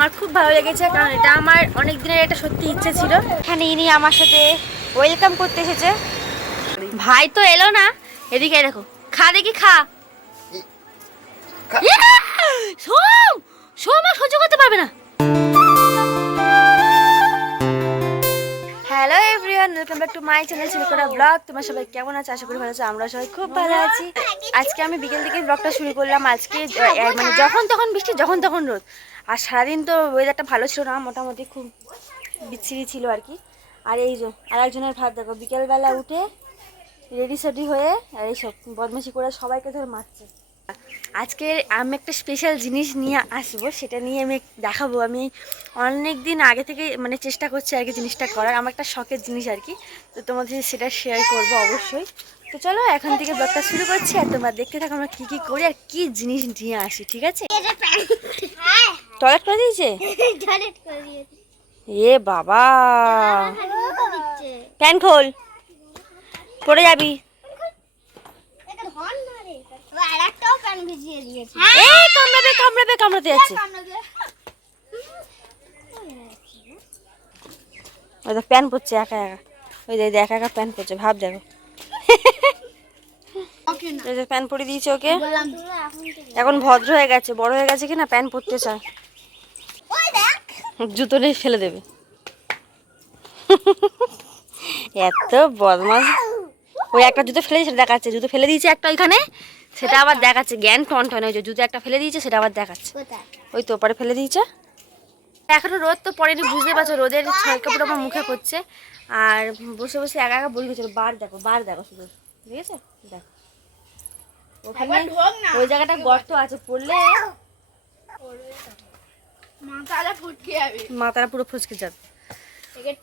আমার খুব ভালো লেগেছে, কারণ এটা আমার অনেক দিনের একটা সত্যি ইচ্ছে ছিল। এখানে ইনি আমার সাথে ওয়েলকাম করতে এসেছে। ভাই তো এলো না, এদিকে দেখো, খা দেখি খা। সোম সোম আর সহ্য করতে পারবে না। Hello everyone, welcome back to my channel Chilkona blog. তোমরা সবাই কেমন আছো? আশা করি ভালো আছো। আমরা সবাই খুব ভালো আছি। আজকে আমি বিকেল থেকে ব্লগটা শুরু করলাম। আজকে মানে যখন তখন বৃষ্টি, যখন তখন রোদ, আর সারাদিন তো ওয়েদারটা ভালো ছিল না, মোটামুটি খুব বিচ্ছিরি ছিল আর কি। আর এই যে আর একজনের ভাব দেখো, বিকেলবেলা উঠে রেডি সেডি হয়ে আর এইসব বদমাশি করে সবাইকে ধরে মারছে। আজকে আমি একটা স্পেশাল জিনিস নিয়ে আসবো, সেটা নিয়ে আমি দেখাবো। আমি অনেক দিন আগে থেকে মানে চেষ্টা করছি আর কি জিনিসটা করার, আমার একটা শখের জিনিস আর কি। তো তোমাদের সেটা শেয়ার করবো অবশ্যই। তো চলো এখন থেকে ব্লগটা শুরু করছি, আর তোমরা দেখতে থাকো আমরা কী কী করি আর কী জিনিস নিয়ে আসি, ঠিক আছে? টয়লেট করে দিয়েছে? এ বাবা, প্যান খোল, পড়ে যাবি। কামড়াতে যাচ্ছে, প্যান পড়ছে একা একা। ওই যে একা একা প্যান পড়ছে, ভাব দেখো। প্যান পরে দিয়েছে ওকে, এখন ভদ্র হয়ে গেছে, বড় হয়ে গেছে কিনা প্যান পরতে চায়। জুতো নিয়ে ফেলে দেবে। এত বদমাস। ওই একটা জুতো ফেলে সেটা দেখাচ্ছে, জুতো ফেলে দিয়েছে একটা ওইখানে, সেটা আবার দেখাচ্ছে। জ্ঞান টন টন, ওই যে জুতো একটা ফেলে দিয়েছে সেটা আবার দেখাচ্ছে। ওই তো পরে ফেলে দিয়েছে। এখনো রোদ তো পড়েনি, বুঝতে পারছো, রোদের ছলকা পুরো আমার মুখে পড়ছে। আর বসে বসে একা একা বই হচ্ছে। বার দেখো শুধু, ঠিক আছে? দেখো ওখানে ওই জায়গাটা গর্ত আছে, পড়লে মাথাটা পুরো ফসকে যাবে।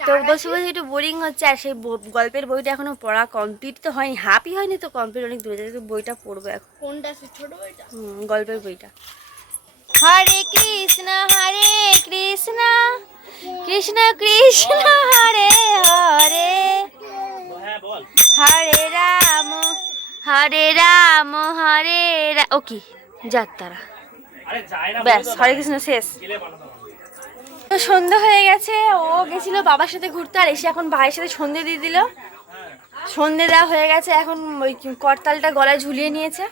তো বসে বসে একটু বোরিং হচ্ছে। আর সেই গল্পের বইটা এখনো পড়া কমপ্লিট তো হয়নি, হাফই হয়নি তো কমপ্লিট, অনেক দূরে যাচ্ছে। বইটা পড়বো এখন। কোনটা? ছোট বইটা? গল্পের বইটা। হরে কৃষ্ণ কৃষ্ণ কৃষ্ণ হরে হরে, হরে রাম হরে ও কি যাক তারা, ব্যাস হরে কৃষ্ণ শেষ। তো সন্ধ্যা হয়ে গেছে, ও গেছিল বাবার সাথে ঘুরতে, আর এসে এখন ভাইয়ের সাথে সন্ধে দিয়ে দিল। সন্ধে দেওয়া হয়ে গেছে, এখন ওই করতালটা গলায় ঝুলিয়ে নিয়েছে।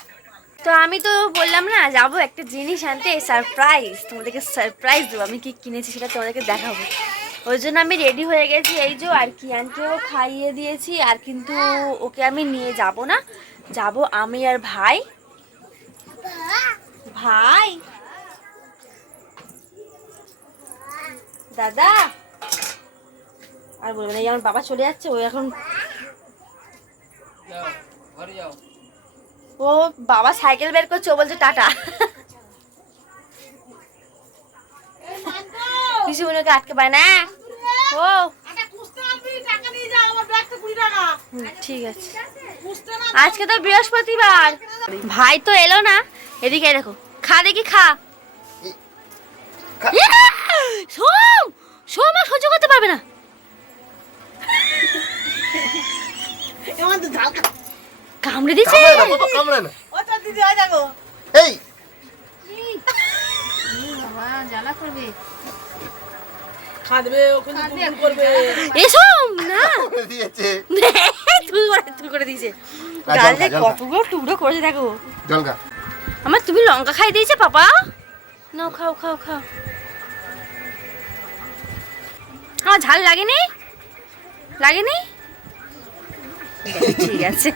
তো আমি তো বললাম না যাবো একটা জিনিস আনতে, সারপ্রাইজ, তোমাদেরকে সারপ্রাইজ দেবো। আমি কি কিনেছি সেটা তোমাদেরকে দেখাবো, ওই জন্য আমি রেডি হয়ে গেছি। এই যে আর কি আনকেও খাইয়ে দিয়েছি, আর কিন্তু ওকে আমি নিয়ে যাব না, যাব আমি আর ভাই। দাদা আর বলবে না, এই আমার বাবা চলে যাচ্ছে। ও এখন ও বাবা সাইকেল বের করছে, ও বলছে টাটা। কিছু মনে আটকে পায় না। ও ঠিক আছে, আজকে তো বৃহস্পতিবার, ভাই তো এলো না। এদিকে দেখো, খা দেখি খা। সোম সোম আর সহ্য করতে পারবে না। কামড়ে দিচ্ছে। জ্বালা করবে, খাদবে করবে। এসো না, তুই করে দিয়েছে গালে কতগুলো টুকরো করেছে দেখো। আমার তুমি লঙ্কা খাই দিয়েছে পাপা। নাও খাও খাও খাও। আমার ঝাল লাগেনি, ঠিক আছে।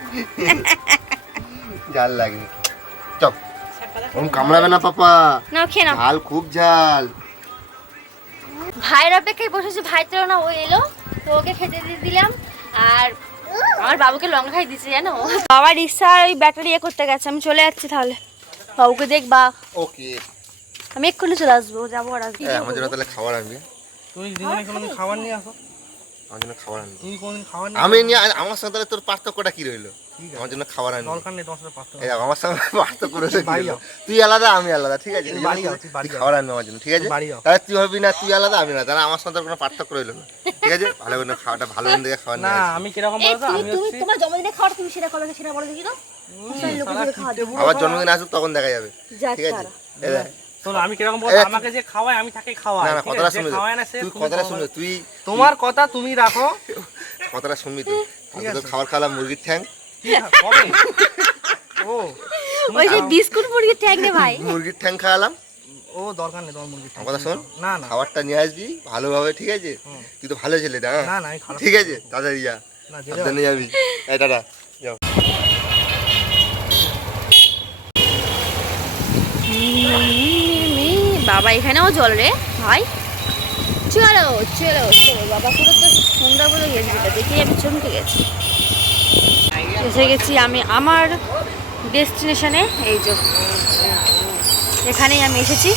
ঝাল লাগেনি, চপ ওম কামড়াবে না পাপা। নাও খেয়ে নাও, ঝাল খুব ঝাল। ভাইয়ের অপেক্ষায় বসেছি, ভাই তো না, ও এলো তো ওকে খেতে দিয়ে দিলাম। আর আমার বাবুকে লঙ্কা খাই দিচ্ছে জানো। বাবা রিক্সা ওই ব্যাটারি করতে গেছে, আমি চলে যাচ্ছি তাহলে। বাবুকে দেখবা। ওকে, আমি এক্ষুনি চলে আসবো, যাবো আর আসবো। আমার জন্য তাহলে খাবার আনবি। তুই দিনে কোনোদিন খাবার নিয়ে আসো? আমার জন্য খাবার আনবি। তুই কোনদিন খাবার আমি নিয়ে আমার সাথে তাহলে তোর পার্থক্যটা কি রইলো? আমার জন্য খাবার আনবি, দরকার নেই তোমার সাথে পার্থক্য। এই আমার সঙ্গে পার্থক্য রয়েছে। তুই আলাদা আমি আলাদা, ঠিক আছে? খাবার আনবি আমার জন্য, ঠিক আছে? তাহলে তুই হবি না, তুই আলাদা আমি না, তাহলে আমার সাথে কোনো পার্থক্য রইলো না, ঠিক আছে? ভালো করে খাওয়াটা ভালো দেখে খাবার না, নিয়ে আমি কিরকম বলতো, আমি হচ্ছে তোমার জন্মদিনে খাওয়াটা তুমি সেটা করবে, সেটা বলো দেখি তো। আবার জন্মদিন আসুক তখন দেখা যাবে, ঠিক আছে? শোনো আমি কিরকম বল, এই, আমাকে যে খাওয়ায় আমি তাকে খাওয়াই, না না, ঠিক কথাটা আছে? যে শুনবি খাওয়ায় না সে তুই, তুমি কথাটা খাওয়াবে। শুনবি তুই, তোমার কথা তুমি রাখো। কথাটা শুনবি তুই। আজকে তো খাবার খাওয়ালাম মুরগির ঠ্যাং, কি হবে? ও ওই যে বিস্কুট মুরগির ট্যাগ রে ভাই। মুরগির ঠ্যাং খাওয়ালাম। ও দরকার নেই তোমার মুরগি। আমার কথা শোন, না না খাবারটা নিয়ে আসবি ভালোভাবে, ঠিক আছে? হুম। তুই তো ভালো ছেলে না, না না আমি খারাপ ঠিক আছে? তাড়াতাড়ি যা, না যেতে সাবধানে যাবি। এই টাটা, যাও। বাবা এখানেও জল রে ভাই। চলো চলো চলো বাবা, পুরো তো সন্ধ্যা বলে গেছি, এটা দেখে আমি চমকে গেছি। এসে গেছি আমি আমার ডেস্টিনেশনে, এই যে এখানেই আমি এসেছি।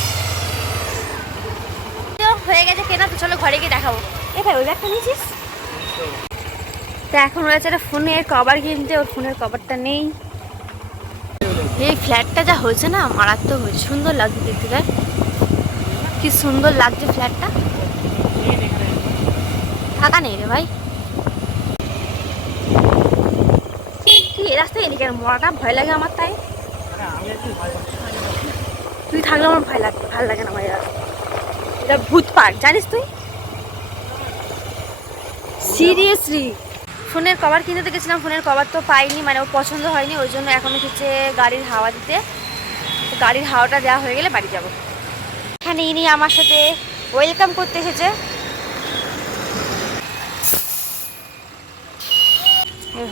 তো হয়ে গেছে কেনা, তো চলো ঘরে গিয়ে দেখাবো। এ ভাই ওই ব্যাগটা নিয়েছিস? তো এখন রয়েছে একটা ফোনের কভার কিনতে, ওর ফোনের কভারটা নেই। এই ফ্ল্যাটটা যা হয়েছে না, মারাত্মক হয়েছে, সুন্দর লাগছে দেখতে। দেখ কি সুন্দর লাগছে ফ্ল্যাটটা। থাকা নেই রে ভাই, তুই এ রাস্তায় এলি কেন? মরাটা ভয় লাগে আমার, তাই তুই থাকলে আমার ভয় লাগবে, ভালো লাগে না আমার। এটা ভূত পার্ক জানিস তুই? সিরিয়াসলি ফোনের কভার কিনতে গেছিলাম, ফোনের কভার তো পাইনি, মানে ওর পছন্দ হয়নি, ওই জন্য এখন এসেছে গাড়ির হাওয়া দিতে। তো গাড়ির হাওয়াটা দেওয়া হয়ে গেলে বাড়ি যাব। এখানে ইনি আমার সাথে ওয়েলকাম করতে এসেছে।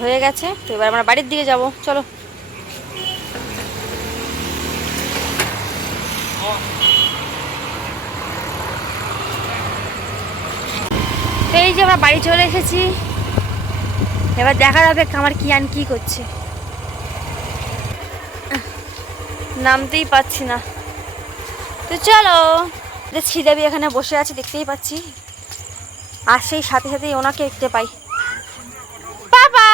হয়ে গেছে, তো এবার আমরা বাড়ির দিকে যাব, চলো। এই যে আমরা বাড়ি চলে এসেছি, এবার দেখা যাবে আমার কিয়ান কি করছে। নামতেই পাচ্ছি না, তো চলো। শ্রীদেবী এখানে বসে আছে, দেখতেই পাচ্ছি, আর সেই সাথে সাথেই ওনাকে দেখতে পাই। বাবা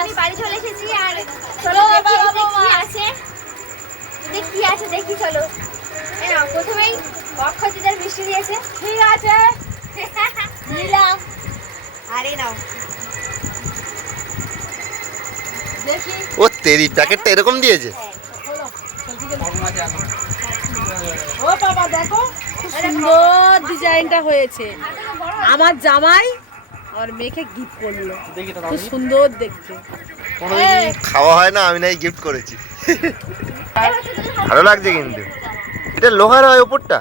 আমি বাড়ি চলে এসেছি, আর চলো কি আছে কি আছে দেখি, চলো। প্রথমেই অক্ষয়দের মিষ্টি দিয়েছে, ঠিক আছে নিলাম। আরে নাও দেখি। ও তেরি, প্যাকেটটা এরকম দিয়েছে। ও বাবা দেখো খুব সুন্দর ডিজাইনটা হয়েছে। আমার জামাই আমার মেয়েকে গিফট করলো, দেখি তো খুব সুন্দর দেখতে। কোনোদিন খাওয়া হয় না, আমি নাই গিফট করেছি। ভালো লাগছে কিন্তু। এটা লোহার হয় ওপরটা।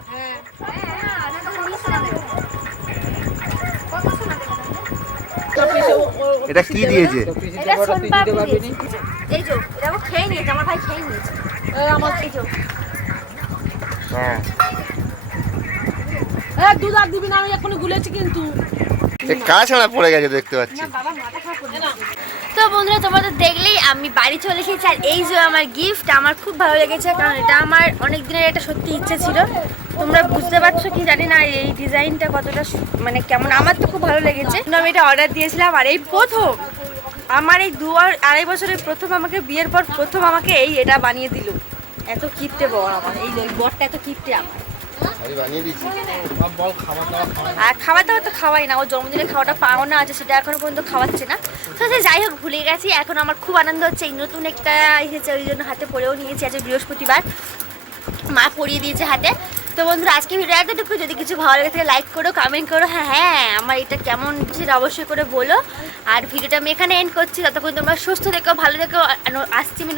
এটা কি দিয়েছে? এটা সোনপাপড়ি দিয়েছে। এই যে এটা ও খেয়ে নিয়েছে, আমার ভাই খেয়ে নিয়েছে। আমার এই যে হ্যাঁ, দুধ আর দিবি না, আমি এখনই গুলেছি কিন্তু। কাছাড়া পড়ে গেছে দেখতে পাচ্ছি। তো বন্ধুরা তোমরা তো দেখলেই আমি বাড়ি চলে এসেছি, আর এই যে আমার গিফট আমার খুব ভালো লেগেছে, কারণ এটা আমার অনেক দিনের একটা সত্যি ইচ্ছে ছিল। তোমরা বুঝতে পারছো কি জানি না এই ডিজাইনটা কতটা মানে কেমন, আমার তো খুব ভালো লেগেছে। আমি এটা অর্ডার দিয়েছিলাম, আর এই প্রথম আমার এই 2-2.5 বছরের প্রথম, আমাকে বিয়ের পর প্রথম আমাকে এটা বানিয়ে দিল। এত কিপটে বর আমার, এই বরটা এত কিপটে আমার। আমি বানিয়ে দিয়েছি। বল খাবার দাবার খাওয়াই। আর খাওয়া দাওয়া তো খাওয়াই না, ও জন্মদিনে খাওয়াটা পাওনা আছে, সেটা এখনো পর্যন্ত খাওয়াচ্ছে না। তো সে যাই হোক, ভুলে গেছি। এখন আমার খুব আনন্দ হচ্ছে, এই নতুন একটা এসেছে, ওই জন্য হাতে পরেও নিয়েছি। আজকে বৃহস্পতিবার, মা পরিয়ে দিয়েছে হাতে। তো বন্ধুরা আজকে ভিডিও এতটুকু, যদি কিছু ভালো লাগে থাকে লাইক করো, কমেন্ট করো, হ্যাঁ আমার এটা কেমন সেটা অবশ্যই করে বলো। আর ভিডিওটা আমি এখানে এন্ড করছি, ততক্ষণ তোমরা সুস্থ থেকো, ভালো থেকো। আসছি আমি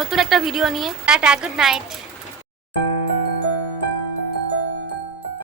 নতুন একটা ভিডিও নিয়ে। Tata, good night.